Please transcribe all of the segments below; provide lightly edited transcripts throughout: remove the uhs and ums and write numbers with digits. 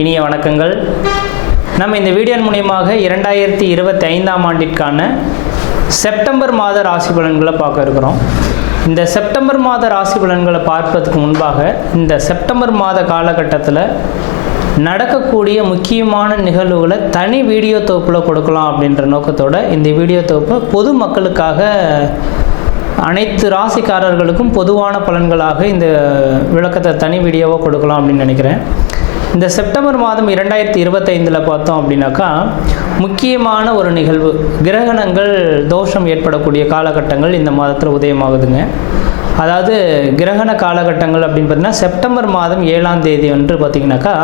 இனிய வணக்கங்கள். நம்ம இந்த வீடியோ மூலமாக 2025ஆம் ஆண்டிற்கான செப்டம்பர் மாத ராசி பலன்களை பார்க்க இருக்கிறோம். இந்த செப்டம்பர் மாத ராசி பலன்களை பார்ப்பதற்கு முன்பாக இந்த செப்டம்பர் மாத காலகட்டத்தில் நடக்கக்கூடிய முக்கியமான நிகழ்வுகளை தனி வீடியோ தொகுப்பில் கொடுக்கலாம் அப்படின்ற நோக்கத்தோடு இந்த வீடியோ தொகுப்பை பொது மக்களுக்காக அனைத்து ராசிக்காரர்களுக்கும் பொதுவான பலன்களாக இந்த விளக்கத்தை தனி வீடியோவாக கொடுக்கலாம் அப்படின்னு நினைக்கிறேன். இந்த செப்டம்பர் மாதம் 2025 பார்த்தோம் அப்படின்னாக்கா முக்கியமான ஒரு நிகழ்வு, கிரகணங்கள் தோஷம் ஏற்படக்கூடிய காலகட்டங்கள் இந்த மாதத்தில் உதயமாகுதுங்க. அதாவது கிரகண காலகட்டங்கள் அப்படின்னு பார்த்தீங்கன்னா செப்டம்பர் மாதம் 7ஆம் தேதி வந்து பார்த்திங்கனாக்கா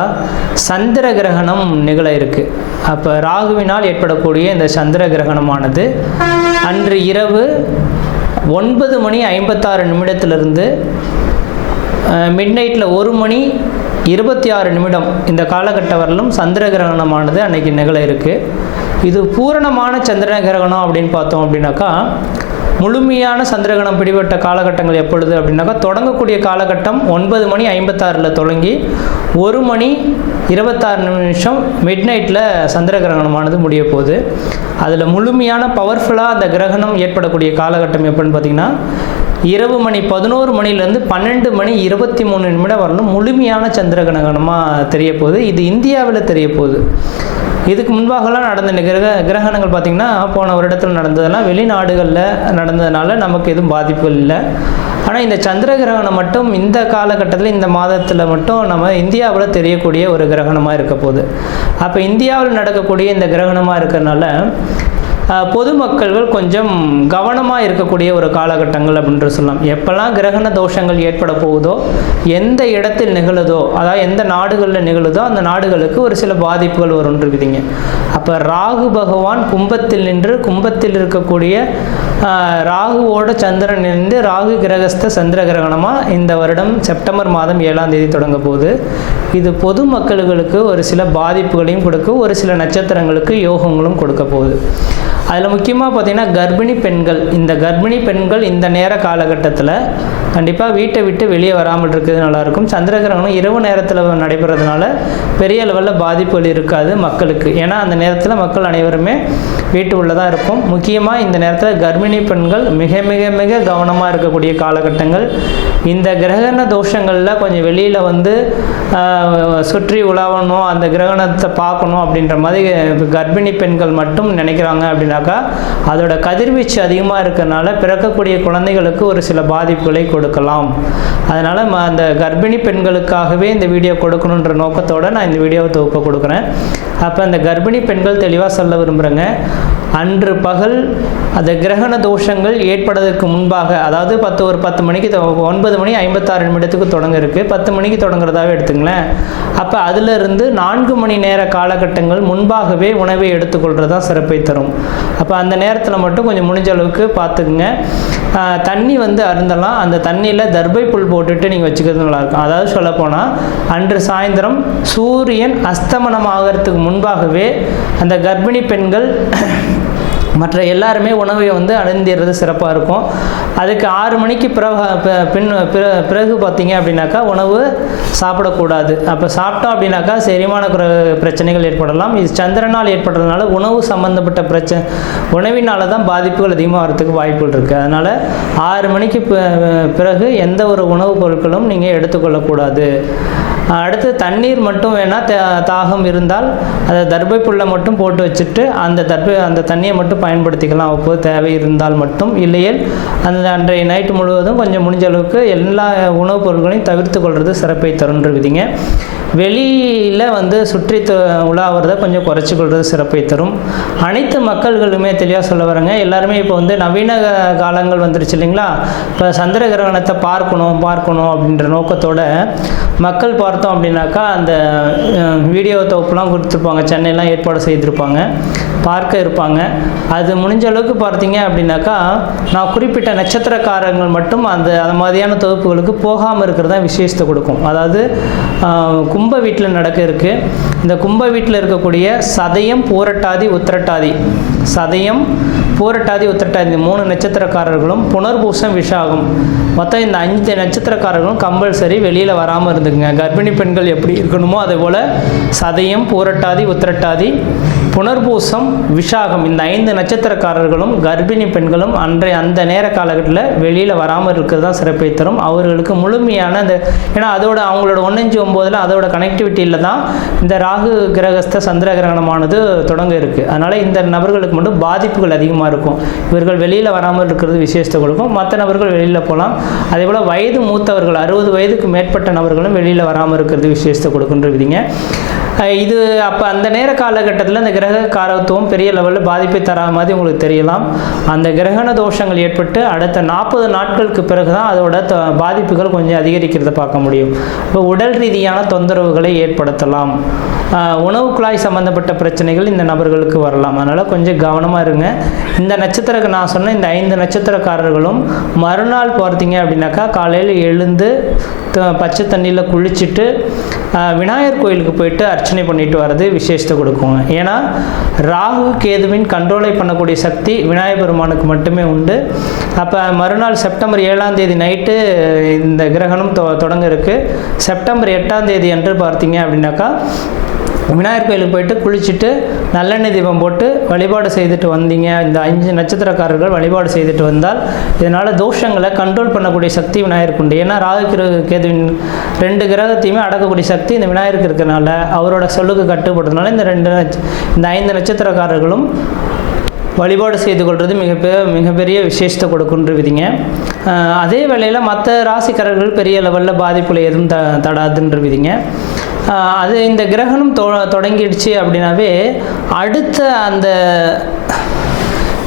சந்திர கிரகணம் நிகழ இருக்குது. அப்போ ராகுவினால் ஏற்படக்கூடிய இந்த சந்திர கிரகணமானது அன்று இரவு 9 மணி 56 நிமிடத்திலிருந்து மிட் நைட்டில் 1 மணி 26 நிமிடம் இந்த காலகட்ட வரலும் சந்திர கிரகணமானது அன்றைக்கி நிகழ இருக்குது. இது பூரணமான சந்திர கிரகணம் அப்படின்னு பார்த்தோம் அப்படின்னாக்கா முழுமையான சந்திரகிரகணம் பிடிபட்ட காலகட்டங்கள் எப்பொழுது அப்படின்னாக்கா தொடங்கக்கூடிய காலகட்டம் 9 மணி 56 தொடங்கி 1 மணி 26 நிமிஷம் மிட் நைட்டில் சந்திர கிரகணமானது முடிய போகுது. அதில் முழுமையான பவர்ஃபுல்லாக அந்த கிரகணம் ஏற்படக்கூடிய காலகட்டம் எப்படின்னு பார்த்திங்கன்னா இரவு மணி 11 மணிலேருந்து 12 மணி 23 நிமிடம் வரலும் முழுமையான சந்திர கிரகணமாக தெரிய போகுது. இது இந்தியாவில் தெரிய போகுது. இதுக்கு முன்பாகலாம் நடந்த கிரகணங்கள் பார்த்திங்கன்னா போன வருடத்தில் நடந்ததெல்லாம் வெளிநாடுகளில் நடந்ததுனால நமக்கு எதுவும் பாதிப்பு இல்லை. ஆனால் இந்த சந்திர கிரகணம் மட்டும் இந்த காலகட்டத்தில் இந்த மாதத்தில் மட்டும் நம்ம இந்தியாவில் தெரியக்கூடிய ஒரு கிரகணமாக இருக்க போகுது. அப்போ இந்தியாவில் நடக்கக்கூடிய இந்த கிரகணமாக இருக்கிறதுனால பொதுமக்கள்கள் கொஞ்சம் கவனமாக இருக்கக்கூடிய ஒரு காலகட்டங்கள் அப்படின்ற சொல்லலாம். எப்போல்லாம் கிரகண தோஷங்கள் ஏற்பட போகுதோ, எந்த இடத்தில் நிகழுதோ, அதாவது எந்த நாடுகளில் நிகழுதோ அந்த நாடுகளுக்கு ஒரு சில பாதிப்புகள் வரும்னு இருக்குதுங்க. அப்போ ராகு பகவான் கும்பத்தில் நின்று கும்பத்தில் இருக்கக்கூடிய ராகுவோட சந்திரன் இருந்து ராகு கிரகஸ்த சந்திர கிரகணமாக இந்த வருடம் செப்டம்பர் மாதம் 7ஆம் தேதி தொடங்க போகுது. இது பொதுமக்களுக்கு ஒரு சில பாதிப்புகளையும் கொடுக்கும், ஒரு சில நட்சத்திரங்களுக்கு யோகங்களும் கொடுக்க போகுது. அதில் முக்கியமாக பார்த்திங்கன்னா கர்ப்பிணி பெண்கள், இந்த கர்ப்பிணி பெண்கள் இந்த நேர காலகட்டத்தில் கண்டிப்பாக வீட்டை விட்டு வெளியே வராமல் இருக்கிறது நல்லாயிருக்கும். சந்திர கிரகணம் இரவு நேரத்தில் நடைபெறதுனால பெரிய லெவலில் பாதிப்புகள் இருக்காது மக்களுக்கு. ஏன்னா அந்த நேரத்தில் மக்கள் அனைவருமே வீட்டு உள்ளதாக இருக்கும். முக்கியமாக இந்த நேரத்தில் கர்ப்பிணி பெண்கள் மிக மிக மிக கவனமாக இருக்கக்கூடிய காலகட்டங்கள். இந்த கிரகண தோஷங்களில் கொஞ்சம் வெளியில் வந்து சுற்றி உலாவணும், அந்த கிரகணத்தை பார்க்கணும் அப்படின்ற மாதிரி கர்ப்பிணி பெண்கள் மட்டும் நினைக்கிறாங்க அப்படின்னாக்கா அதோட கதிர்வீச்சு அதிகமாக இருக்கிறதுனால பிறக்கக்கூடிய குழந்தைகளுக்கு ஒரு சில பாதிப்புகளை கொடுக்கலாம். அதனால் அந்த கர்ப்பிணி பெண்களுக்காகவே இந்த வீடியோ கொடுக்கணுன்ற நோக்கத்தோடு நான் இந்த வீடியோவை தொகுப்பை கொடுக்குறேன். அப்போ அந்த கர்ப்பிணி பெண்கள் தெளிவாக சொல்ல விரும்புகிறேங்க, அன்று பகல் அந்த கிரகண தோஷங்கள் ஏற்படுவதற்கு முன்பாக, அதாவது 10 மணிக்கு 9 மணி 56 நிமிடத்துக்கு தொடங்க இருக்குது, 10 மணிக்கு தொடங்குறதாவே எடுத்துங்களேன். அப்போ அதிலிருந்து 4 மணி நேர காலகட்டங்கள் முன்பாகவே உணவை எடுத்துக்கொள்கிறதா சிறப்பை தரும். அப்போ அந்த நேரத்தில் மட்டும் கொஞ்சம் முடிஞ்ச அளவுக்கு பார்த்துக்குங்க. தண்ணி வந்து அருந்தலாம், அந்த தண்ணியில் தர்பை புல் போட்டுட்டு நீங்கள் வச்சுக்கிறது நல்லாயிருக்கும். அதாவது சொல்லப்போனால் அன்று சாயந்தரம் சூரியன் அஸ்தமனம் ஆகிறதுக்கு முன்பாகவே அந்த கர்ப்பிணி பெண்கள் மற்ற எல்லாருமே உணவை வந்து அருந்திடுறது சிறப்பாக இருக்கும். அதுக்கு 6 மணிக்கு பிறகு பார்த்தீங்க அப்படின்னாக்கா உணவு சாப்பிடக்கூடாது. அப்போ சாப்பிட்டோம் அப்படின்னாக்கா செரிமான பிரச்சனைகள் ஏற்படலாம். இது சந்திரனால் ஏற்படுறதுனால உணவு சம்மந்தப்பட்ட உணவினால தான் பாதிப்புகள் அதிகமாக வரதுக்கு வாய்ப்புகள் இருக்குது. அதனால் 6 மணிக்கு பிறகு எந்த ஒரு உணவுப் பொருட்களும் நீங்கள் எடுத்துக்கொள்ளக்கூடாது. அடுத்து தண்ணீர் மட்டும் வேணால் தாகம் இருந்தால் அதை தர்பை புல்லை மட்டும் போட்டு வச்சுட்டு அந்த தண்ணியை மட்டும் பயன்படுத்திக்கலாம் அப்போது தேவை இருந்தால் மட்டும். இல்லையேல் அந்த அன்றைய நைட்டு முழுவதும் கொஞ்சம் முடிஞ்ச அளவுக்கு எல்லா உணவுப் பொருட்களையும் தவிர்த்து கொள்வது சிறப்பை தருன்ற விதிங்க. வெளியில் வந்து சுற்றி உலாவறதை கொஞ்சம் குறைச்சி கொள்வது சிறப்பை தரும். அனைத்து மக்கள்களுமே தெளிவாக சொல்ல வரேங்க. எல்லாருமே இப்போ வந்து நவீன காலங்கள் வந்துருச்சு இல்லைங்களா. இப்போ சந்திர கிரகணத்தை பார்க்கணும் அப்படின்ற நோக்கத்தோட மக்கள் பார்த்தோம் அப்படின்னாக்கா அந்த வீடியோ தொகுப்புலாம் கொடுத்துருப்பாங்க, சென்னையெல்லாம் ஏற்பாடு செய்திருப்பாங்க, பார்க்க இருப்பாங்க. அது முடிஞ்ச அளவுக்கு பார்த்தீங்க அப்படின்னாக்கா நான் குறிப்பிட்ட நட்சத்திரக்காரங்கள் மட்டும் அந்த மாதிரியான தொகுப்புகளுக்கு போகாமல் இருக்கிறது தான் விசேஷத்தை கொடுக்கும். அதாவது கும்ப வீட்டில் நடக்க இருக்குது. இந்த கும்ப வீட்டில் இருக்கக்கூடிய சதயம் பூரட்டாதி உத்திரட்டாதி, சதயம் பூரட்டாதி உத்திரட்டாதி இந்த 3 நட்சத்திரக்காரர்களும் புனர்பூசம் விஷாகம் மொத்தம் இந்த 5 நட்சத்திரக்காரர்களும் கம்பல்சரி வெளியில் வராமல் இருந்துக்குங்க. கர்ப்பிணி கர்ப்பிணி பெண்கள் எப்படி இருக்கணுமோ அதே போல் சதயம், பூரட்டாதி, உத்திரட்டாதி, புனர்பூசம், விஷாகம் இந்த 5 நட்சத்திரக்காரர்களும் கர்ப்பிணி பெண்களும் அந்த நேர காலகட்டத்தில் வெளியில் வராமல் இருக்கிறது தான் சிறப்பை தரும். அவர்களுக்கு முழுமையான அந்த ஏன்னா அதோட அவங்களோட 1-5-9 அதோட கனெக்டிவிட்டியில் தான் இந்த ராகு கிரகஸ்த சந்திர கிரகணமானது தொடங்க இருக்குது. அதனால் இந்த நபர்களுக்கு மட்டும் பாதிப்புகள் அதிகமாக இருக்கும். இவர்கள் வெளியில் வராமல் இருக்கிறது விசேஷத்தை கொடுக்கும். மற்ற நபர்கள் வெளியில் போகலாம். அதே போல் வயது மூத்தவர்கள் 60 வயதுக்கு மேற்பட்ட நபர்களும் வெளியில் வராமல் இருக்கிறது விசேஷத்தை கொடுக்குன்ற விதிங்க. இது அப்போ அந்த நேர காலகட்டத்தில் இந்த கிரக காரத்துவம் பெரிய லெவலில் பாதிப்பை தராத மாதிரி உங்களுக்கு தெரியலாம். அந்த கிரகண தோஷங்கள் ஏற்பட்டு அடுத்த 40 நாட்களுக்கு பிறகு தான் அதோட பாதிப்புகள் கொஞ்சம் அதிகரிக்கிறத பார்க்க முடியும். இப்போ உடல் ரீதியான தொந்தரவுகளை ஏற்படுத்தலாம். உணவு குழாய் சம்மந்தப்பட்ட பிரச்சனைகள் இந்த நபர்களுக்கு வரலாம். அதனால் கொஞ்சம் கவனமாக இருங்க. இந்த நட்சத்திரம் நான் சொன்ன இந்த 5 நட்சத்திரக்காரர்களும் மறுநாள் பார்த்தீங்க அப்படின்னாக்கா காலையில் எழுந்து பச்சை தண்ணியில் குளிச்சுட்டு விநாயகர் கோயிலுக்கு போயிட்டு அர்ச்சனை பண்ணிட்டு வர்றது விசேஷத்தை கொடுக்குங்க. ஏன்னா ராகு கேதுவின் கண்ட்ரோலை பண்ணக்கூடிய சக்தி விநாயகர் பெருமானுக்கு மட்டுமே உண்டு. அப்போ மறுநாள் செப்டம்பர் 7ஆம் தேதி நைட்டு இந்த கிரகணம் தொடங்க இருக்குது. செப்டம்பர் 8ஆம் தேதி அன்று பார்த்தீங்க அப்படின்னாக்கா விநாயகர் கோயிலுக்கு போயிட்டு குளிச்சுட்டு நல்லெண்ணெய் தீபம் போட்டு வழிபாடு செய்துட்டு வந்தீங்க. இந்த 5 நட்சத்திரக்காரர்கள் வழிபாடு செய்துட்டு வந்தால் இதனால் தோஷங்களை கண்ட்ரோல் பண்ணக்கூடிய சக்தி விநாயகருக்கு உண்டு. ஏன்னா ராகு கேதுவின் 2 கிரகத்தையுமே அடக்கக்கூடிய சக்தி இந்த விநாயகருக்கு இருக்கிறனால அவரோட சொல்லுக்கு கட்டுப்படுறதுனால இந்த 5 நட்சத்திரக்காரர்களும் வழிபாடு செய்து கொள்வது மிகப்பெரிய விசேஷத்தை கொடுக்குன்ற விதிங்க. அதே வேளையில் மற்ற ராசிக்காரர்கள் பெரிய லெவலில் பாதிப்புல எதுவும் தடாதுன்ற விதிங்க. அது இந்த கிரகணம் தொடங்கிடுச்சு அப்படின்னாவே அடுத்த அந்த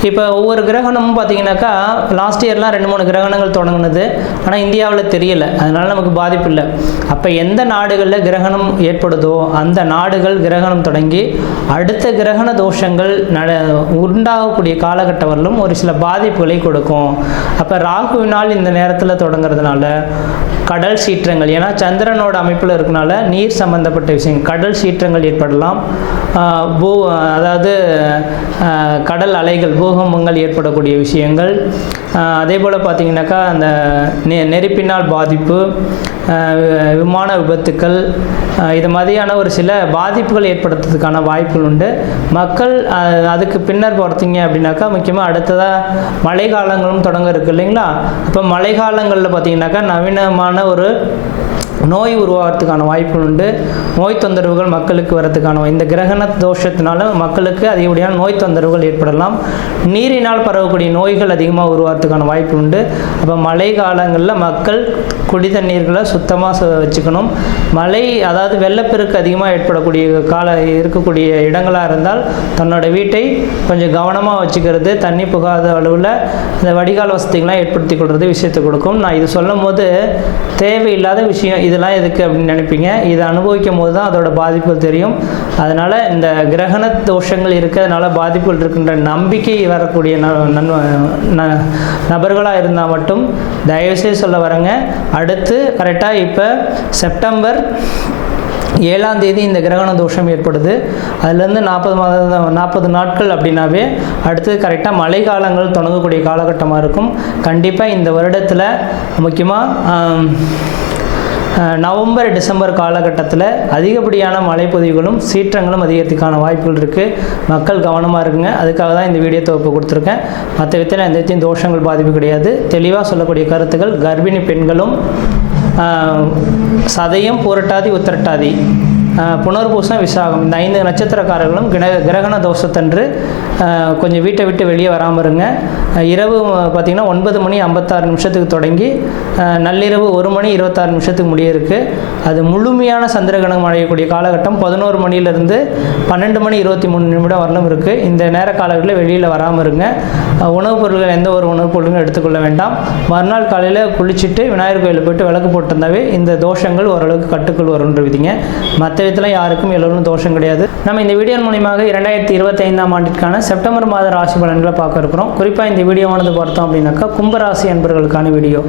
இப்போ ஒவ்வொரு கிரகணமும் பார்த்தீங்கன்னாக்கா லாஸ்ட் இயர்லாம் 2-3 கிரகணங்கள் தொடங்கினது. ஆனால் இந்தியாவில் தெரியலை, அதனால் நமக்கு பாதிப்பு இல்லை. அப்போ எந்த நாடுகளில் கிரகணம் ஏற்படுதோ அந்த நாடுகள் கிரகணம் தொடங்கி அடுத்த கிரகண தோஷங்கள் உண்டாகக்கூடிய காலகட்டம் வரலும் ஒரு சில பாதிப்புகளை கொடுக்கும். அப்போ ராகுவினால் இந்த நேரத்தில் தொடங்கிறதுனால கடல் சீற்றங்கள், ஏன்னா சந்திரனோட அமைப்பில் இருக்கனால நீர் சம்பந்தப்பட்ட விஷயங்கள் கடல் சீற்றங்கள் ஏற்படலாம். அதாவது கடல் அலைகள் பூகம்பங்கள் ஏற்படக்கூடிய விஷயங்கள். அதே போல் பார்த்திங்கனாக்கா அந்த நெருப்பினால் பாதிப்பு, விமான விபத்துக்கள், இது மாதிரியான ஒரு சில பாதிப்புகள் ஏற்படுத்துறதுக்கான வாய்ப்புகள் உண்டு. மக்கள் அதுக்கு பின்னர் பார்த்தீங்க அப்படின்னாக்கா முக்கியமாக அடுத்ததாக மழை காலங்களும் தொடங்க இருக்குது இல்லைங்களா. அப்போ மழை காலங்களில் பார்த்திங்கனாக்கா நவீனமான ஒரு நோய் உருவாகிறதுக்கான வாய்ப்புகள் உண்டு. நோய் தொந்தரவுகள் மக்களுக்கு வரதுக்கான இந்த கிரகண தோஷத்தினால மக்களுக்கு அதிகப்படியான நோய் தொந்தரவுகள் ஏற்படலாம். நீரினால் பரவக்கூடிய நோய்கள் அதிகமாக உருவாகிறதுக்கான வாய்ப்பு உண்டு. அப்போ மழை காலங்களில் மக்கள் குடி தண்ணீர்களை சுத்தமாக வச்சுக்கணும். மழை அதாவது வெள்ளப்பெருக்கு அதிகமாக ஏற்படக்கூடிய இருக்கக்கூடிய இடங்களாக இருந்தால் தன்னோட வீட்டை கொஞ்சம் கவனமாக வச்சுக்கிறது, தண்ணி புகாத அளவில் இந்த வடிகால் வசதிகள்லாம் ஏற்படுத்தி கொள்வது விஷயத்தை கொடுக்கும். நான் இது சொல்லும் போது தேவையில்லாத விஷயம் இதெல்லாம் எதுக்கு அப்படின்னு நினைப்பீங்க. இதை அனுபவிக்கும் போது தான் அதோட பாதிப்புகள் தெரியும். அதனால் இந்த கிரகண தோஷங்கள் இருக்கிறதுனால பாதிப்புகள் இருக்கின்ற நம்பிக்கை வரக்கூடிய நபர்களாக இருந்தால் மட்டும் தயவுசெய்து சொல்ல வரேங்க. அடுத்து கரெக்டாக இப்போ செப்டம்பர் 7ஆம் தேதி இந்த கிரகண தோஷம் ஏற்படுது. அதுலேருந்து 40 நாட்கள் அப்படின்னாவே அடுத்து கரெக்டாக மழை காலங்கள் தொடங்கக்கூடிய காலகட்டமாக இருக்கும். கண்டிப்பாக இந்த வருடத்தில் முக்கியமாக நவம்பர் டிசம்பர் காலகட்டத்தில் அதிகப்படியான மழைப்பொழிவுகளும் சீற்றங்களும் அதிகரிக்கிறதுக்கான வாய்ப்புகள் இருக்குது. மக்கள் கவனமாக இருக்குங்க. அதுக்காக தான் இந்த வீடியோ தொகுப்பு கொடுத்துருக்கேன். மற்ற விதத்தில் எந்த தோஷங்கள் பாதிப்பு கிடையாது. தெளிவாக சொல்லக்கூடிய கருத்துக்கள் கர்ப்பிணி பெண்களும் சதயம், பூரட்டாதி, உத்திரட்டாதி, புனர்பூசம், விசாகம் இந்த 5 நட்சத்திரக்காரர்களும் கிரகண தோஷத்தன்று கொஞ்சம் வீட்டை விட்டு வெளியே வராமல் இருங்க. இரவு பார்த்திங்கன்னா 9:56 தொடங்கி நள்ளிரவு 1:26 முடிய இருக்குது. அது முழுமையான சந்திரகிரகணம் அடையக்கூடிய காலகட்டம் 11 மணியிலிருந்து 12:23 வரலும் இருக்குது. இந்த நேர காலங்களில் வெளியில் வராமல் இருங்க. உணவுப் பொருட்கள் எந்த ஒரு உணவுப் பொருட்களும் எடுத்துக்கொள்ள வேண்டாம். மறுநாள் காலையில் குளிச்சுட்டு விநாயகர் கோயிலில் போய்ட்டு விளக்கு போட்டிருந்தாவே இந்த தோஷங்கள் ஓரளவுக்கு கட்டுக்குள் வரும்ன்ற விதிங்க. மற்ற விதத்தில் யாருக்கும் எல்லோரும் தோஷம் கிடையாது. நம்ம இந்த வீடியோ மூலமாக 2025ஆம் ஆண்டிற்கான செப்டம்பர் மாத ராசி பலன்களை பார்க்க இருக்கிறோம். குறிப்பாக இந்த வீடியோவானது பார்த்தோம் அப்படின்னாக்கா கும்பராசி அன்பர்களுக்கான வீடியோ.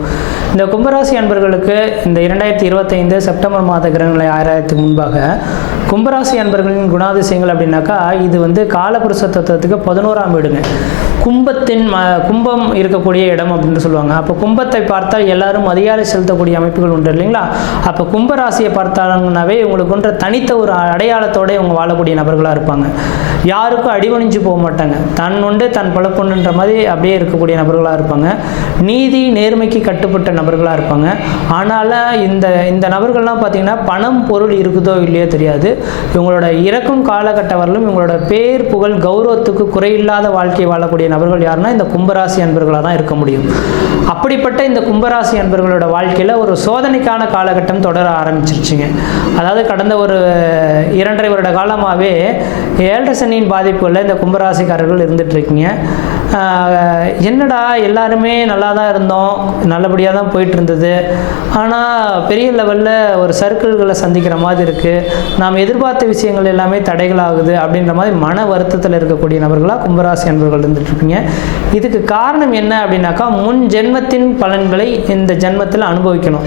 இந்த கும்பராசி அன்பர்களுக்கு இந்த 2025 செப்டம்பர் மாத கிரகங்களை ஆராயத்துக்கு முன்பாக கும்பராசி அன்பர்களின் குணாதிசயங்கள் அப்படின்னாக்கா இது காலபுருஷ தத்துவத்துக்கு 11ஆம் வீடுங்க. கும்பம் இருக்கக்கூடிய இடம் அப்படின்னு சொல்லுவாங்க. அப்போ கும்பத்தை பார்த்தால் எல்லாரும் மரியாதை செலுத்தக்கூடிய அமைப்புகள் உண்டு இல்லைங்களா? அப்போ கும்பராசியை பார்த்தாங்கன்னாவே இவங்களுக்குன்ற தனித்த ஒரு அடையாளத்தோடு இவங்க வாழக்கூடிய நபர்களாக இருப்பாங்க. யாருக்கும் அடிபணிஞ்சு போக மாட்டாங்க. தன் உண்டு தன் பழப்பொண்ணுன்ற மாதிரி அப்படியே இருக்கக்கூடிய நபர்களாக இருப்பாங்க. நீதி நேர்மைக்கு கட்டுப்பட்ட நபர்களாக இருப்பாங்க. ஆனால் இந்த நபர்கள்லாம் பார்த்திங்கன்னா பணம் பொருள் இருக்குதோ இல்லையோ தெரியாது. இவங்களோட இறக்கும் காலகட்ட வரலும் இவங்களோட பேர் புகழ் கௌரவத்துக்கு குறையில்லாத வாழ்க்கையை வாழக்கூடிய நபர்கள் யாருன்னா இந்த கும்பராசி அன்பர்களாக தான் இருக்க முடியும். அப்படிப்பட்ட இந்த கும்பராசி அன்பர்களோட வாழ்க்கையில் ஒரு சோதனைக்கான காலகட்டம் தொடர ஆரம்பிச்சிருச்சுங்க. அதாவது கடந்த ஒரு 2.5 வருட காலமாகவே 7 சனியின் பாதிப்புகளில் இந்த கும்பராசிக்காரர்கள் இருந்துட்டு இருக்கீங்க. என்னடா எல்லாருமே நல்லா தான் இருந்தோம், நல்லபடியாக தான் போயிட்டு இருந்தது, ஆனால் பெரிய லெவலில் ஒரு சர்க்கிள்களை சந்திக்கிற மாதிரி இருக்குது, நாம் எதிர்பார்த்த விஷயங்கள் எல்லாமே தடைகளாகுது அப்படின்ற மாதிரி மன வருத்தத்தில் இருக்கக்கூடிய நபர்களாக கும்பராசி அன்பர்கள் இருந்துட்டுருப்பீங்க. இதுக்கு காரணம் என்ன அப்படின்னாக்கா, முன் ஜென்மத்தின் பலன்களை இந்த ஜென்மத்தில் அனுபவிக்கணும்.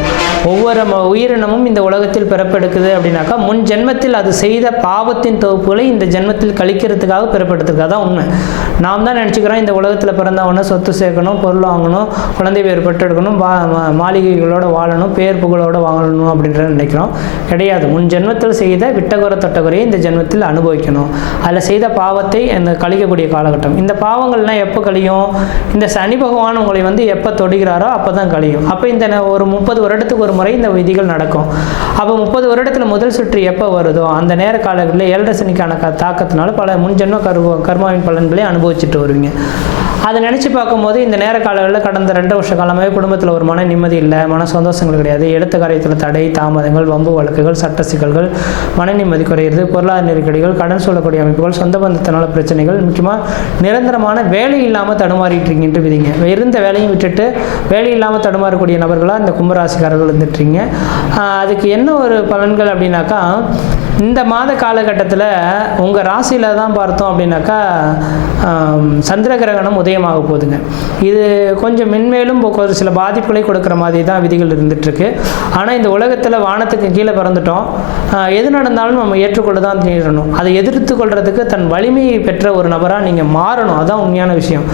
ஒவ்வொரு உயிரினமும் இந்த உலகத்தில் பிறப்பெடுக்குது அப்படின்னாக்கா முன் ஜென்மத்தில் அது செய்த பாவத்தின் தொகுப்புகளை இந்த ஜென்மத்தில் கழிக்கிறதுக்காக பிறப்பெடுத்துருக்கா தான் உண்மை. நாம் தான் நினச்சிக்கிறோம் இந்த உலகத்தில் பிறந்தவொன்னே சொத்து சேர்க்கணும், பொருள் வாங்கணும், குழந்தை பேர் பெற்றெடுக்கணும், மாளிகைகளோடு வாழணும், பேர் புகழோடு வாழணும் அப்படின்றத நினைக்கிறோம். கிடையாது. முன் ஜென்மத்தில் செய்த விட்டகுறை தொட்டகுறையை இந்த ஜென்மத்தில் அனுபவிக்கணும். அதில் செய்த பாவத்தை அந்த கழிக்கக்கூடிய காலகட்டம். இந்த பாவங்கள்லாம் எப்போ கழியும்? இந்த சனி பகவான் உங்களை எப்போ தொடுகிறாரோ அப்போ தான் கழியும். அப்போ இந்த ஒரு 30 வருடத்துக்கு ஒரு முறை இந்த விதிகள் நடக்கும். அப்போ 30 வருடத்தில் முதல் சுற்று எப்போ வருதோ அந்த நேர காலங்களில் 7 சனிக்கான தாக்கத்தினால பல முன்ஜென்ம கர்மாவின் பலன்களை அனுபவிச்சுட்டு வருவீங்க. அதை நினச்சி பார்க்கும்போது இந்த நேர காலங்களில் கடந்த 2 வருஷ காலமாகவே குடும்பத்தில் ஒரு மன நிம்மதி இல்லை, மன சந்தோஷங்கள் கிடையாது, எழுத்து காரியத்தில் தடை தாமதங்கள், வம்பு வழக்குகள், சட்ட சிக்கல்கள், மன நிம்மதி குறையிறது, பொருளாதார நெருக்கடிகள், கடன் சொல்லக்கூடிய அமைப்புகள், சொந்த பந்தத்தினால பிரச்சனைகள், முக்கியமாக நிரந்தரமான வேலை இல்லாமல் தடுமாறிட்டு இருக்கீங்க விதிங்க. இருந்த வேலையும் விட்டுட்டு வேலை இல்லாமல் தடுமாறக்கூடிய நபர்களாக இந்த கும்பராசிக்காரர்கள் இருந்துட்டுருங்க. அதுக்கு என்ன ஒரு பலன்கள் அப்படின்னாக்கா, இந்த மாத காலகட்டத்தில் உங்கள் ராசியில் தான் பார்த்தோம் அப்படின்னாக்கா சந்திர கிரகணம் உதயமாக போகுதுங்க. இது கொஞ்சம் மென்மேலும் ஒரு சில பாதிப்புகளை கொடுக்குற மாதிரி தான் விதிகள் இருந்துகிட்ருக்கு. ஆனால் இந்த உலகத்தில் வானத்துக்கு கீழே பிறந்துட்டோம், எது நடந்தாலும் நம்ம ஏற்றுக்கொள்ள தான் தீரணும். அதை எதிர்த்து கொள்றதுக்கு தன் வலிமையை பெற்ற ஒரு நபராக நீங்கள் மாறணும். அதுதான் உண்மையான விஷயம்.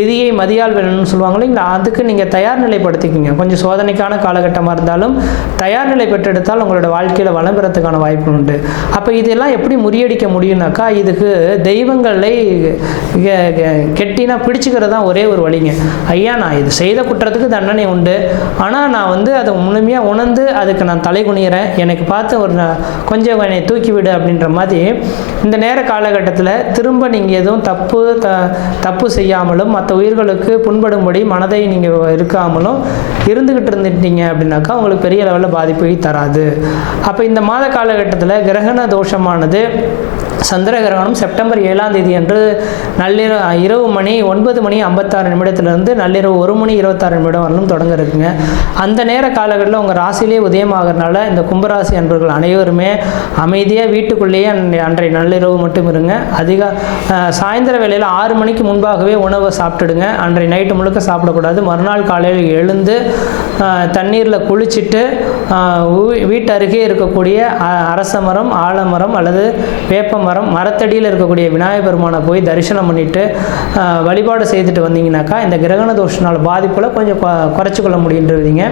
விதியை மதியால் வெல்லணும்னு சொல்லுவாங்களே, அதுக்கு நீங்கள் தயார் நிலைப்படுத்திக்கிங்க. கொஞ்சம் சோதனைக்கான காலகட்டமாக இருந்தாலும் தயார் நிலை பெற்றெடுத்தால் உங்களோட வாழ்க்கையில் வளம் பெறத்துக்கான வாய்ப்பு உண்டு. அப்போ இதெல்லாம் எப்படி முறியடிக்க முடியும்னாக்கா, இதுக்கு தெய்வங்களை கெட்டினா பிடிச்சிக்கிறது தான் ஒரே ஒரு வழிங்க. ஐயா, நான் இது செய்த குற்றத்துக்கு தண்டனை உண்டு, ஆனால் நான் அதை முழுமையாக உணர்ந்து அதுக்கு நான் தலை குனிகிறேன், எனக்கு பார்த்து கொஞ்சம் என்னை தூக்கிவிடு அப்படின்ற மாதிரி இந்த நேர காலகட்டத்தில் திரும்ப நீங்கள் எதுவும் தப்பு செய்யாமலும் மற்ற உயிர்களுக்கு புண்படும்படி மனதை நீங்கள் இருக்காமலும் இருந்துக்கிட்டு இருந்துட்டீங்க அப்படின்னாக்கா உங்களுக்கு பெரிய லெவலில் பாதிப்பை தராது. அப்போ இந்த மாத காலகட்டத்தில் கிரகண தோஷமானது சந்திர கிரகணம் செப்டம்பர் 7ஆம் தேதி அன்று இரவு மணி 9:56 நள்ளிரவு 1:26 வரலும் தொடங்க இருக்குங்க. அந்த நேர காலகட்டத்தில் உங்கள் ராசியிலே உதயமாகறதுனால இந்த கும்பராசி அன்பர்கள் அனைவருமே அமைதியாக வீட்டுக்குள்ளேயே அன்றைய நள்ளிரவு மட்டும் இருங்க. சாயந்தர வேளையில் 6 மணிக்கு முன்பாகவே உணவை சாப்பிட்டுடுங்க. அன்றைய நைட்டு முழுக்க சாப்பிடக்கூடாது. மறுநாள் காலையில் எழுந்து தண்ணீரில் குளிச்சுட்டு வீட்டு அருகே இருக்கக்கூடிய அரச மரம், ஆலமரம் அல்லது வேப்ப மரம், மரத்தடியில் இருக்கக்கூடிய விநாயகர் பெருமானை போய் தரிசனம் பண்ணிட்டு வழிபாடு செய்துட்டு வந்தீங்கன்னாக்கா இந்த கிரகண தோஷனால் பாதிப்புல கொஞ்சம் குறைச்சிக்கொள்ள முடியுன்றீங்க.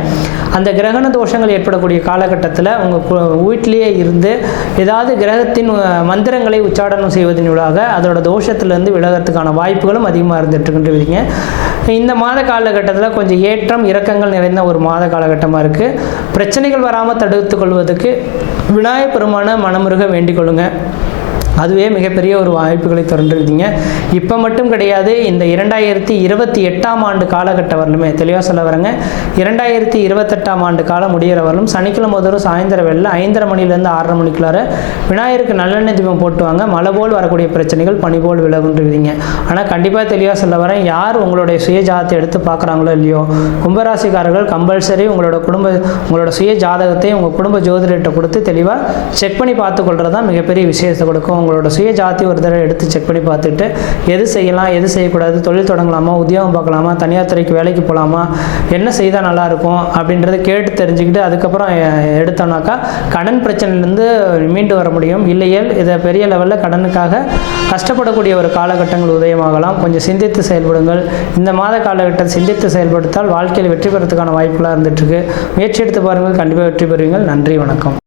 அந்த கிரகண தோஷங்கள் ஏற்படக்கூடிய காலகட்டத்தில் உங்கள் வீட்டிலேயே இருந்து ஏதாவது கிரகத்தின் மந்திரங்களை உச்சாடனம் செய்வதனூடாக அதோட தோஷத்திலிருந்து விலகிறதுக்கான வாய்ப்புகளும் அதிகமாக இருந்துட்டுருக்குன்றீங்க. இந்த மாத காலகட்டத்தில் கொஞ்சம் ஏற்றம் இறக்கங்கள் நிறைந்த ஒரு மாத காலகட்டமாக இருக்குது. பிரச்சனைகள் வராமல் தடுத்து கொள்வதற்கு விநாயகர் பெருமானை மனமுருக வேண்டிக் கொள்ளுங்க. அதுவே மிகப்பெரிய ஒரு வாய்ப்புகளை திறந்துருந்தீங்க. இப்போ மட்டும் கிடையாது, இந்த 2028ஆம் ஆண்டு காலகட்டம் வரலுமே தெளிவாக சொல்ல வரேங்க. 2028ஆம் ஆண்டு காலம் முடிகிற வரலும் சனிக்கிழமை ஒரு சாயந்தர வேளையில் 5:30 மணிலேருந்து 6:30 மணிக்குள்ளார விநாயகருக்கு நல்லெண்ணெய் தீபம் போட்டுவாங்க. மழை போல் வரக்கூடிய பிரச்சனைகள் பனி போல் விலகுன்றீங்க. ஆனால் கண்டிப்பாக தெளிவாக சொல்ல வரேன், யார் உங்களுடைய சுய ஜாதகத்தை எடுத்து பார்க்குறாங்களோ இல்லையோ, கும்பராசிக்காரர்கள் கம்பல்சரி உங்களோட சுய ஜாதகத்தை உங்கள் குடும்ப ஜோதிடர்கிட்ட கொடுத்து தெளிவாக செக் பண்ணி பார்த்துக்கொள்கிறது தான் மிகப்பெரிய விசேஷத்தை கொடுக்கும். உங்களோட சுய ஜாதி ஒரு தடவை எடுத்து செக் பண்ணி பார்த்துட்டு எது செய்யலாம், எது செய்யக்கூடாது, தொழில் தொடங்கலாமா, உத்தியோகம் பார்க்கலாமா, தனியார் துறைக்கு வேலைக்கு போகலாமா, என்ன செய்தால் நல்லாயிருக்கும் அப்படின்றத கேட்டு தெரிஞ்சுக்கிட்டு அதுக்கப்புறம் எடுத்தோம்னாக்கா கடன் பிரச்சனையிலேருந்து மீண்டு வர முடியும். இல்லையேல் இதை பெரிய லெவலில் கடனுக்காக கஷ்டப்படக்கூடிய ஒரு காலகட்டங்கள் உதயமாகலாம். கொஞ்சம் சிந்தித்து செயல்படுங்கள். இந்த மாத காலகட்டத்தை சிந்தித்து செயல்படுத்தால் வாழ்க்கையில் வெற்றி பெறத்துக்கான வாய்ப்புகளாக இருந்துகிட்ருக்கு. முயற்சி எடுத்து பாருங்கள், கண்டிப்பாக வெற்றி பெறுவீங்கள். நன்றி, வணக்கம்.